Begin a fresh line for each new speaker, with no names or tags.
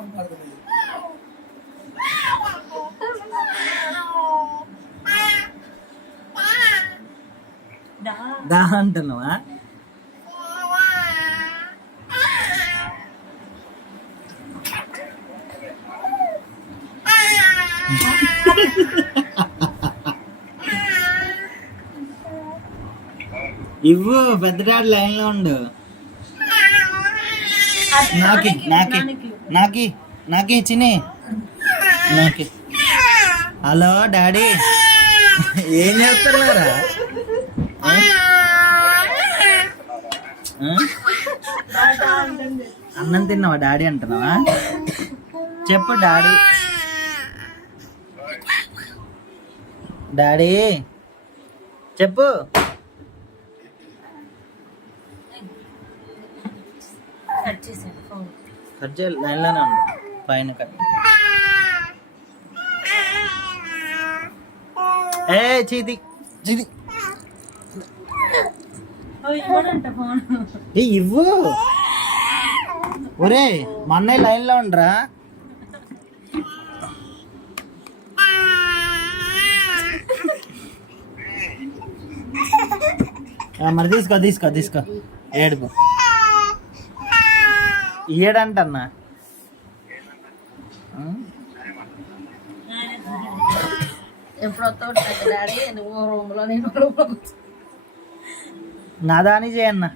మాట్లాడుతుంది దా. అంటున్నావా? ఇవ్వు పెద్ద లైన్లో ఉండు నాకి నాకి నాకి నాకి చిన్ని. నాకి. Hello daddy. ఏం చేస్తున్నారా? అన్నం తిన్నావా డాడీ అంటున్నావా? చెప్పు డాడీ. డాడీ. చెప్పు.
కట్ చేసాను
కట్ చేయాలి లైన్లోనే ఉండు. పైన కట్. ఏ చీది? చీది. ఏ ఇవ్వు. ఒరే మా అన్నయ్య లైన్లో ఉండరా. మరి తీసుకో తీసుకో తీసుకో. ఏడుపు. ఏడంటన్నా? ఆ?
ఎప్పుడు వస్తావు డాడీ? నువ్వు రూమ్లో నేను రూమ్లో
నా దాని చేయన్నా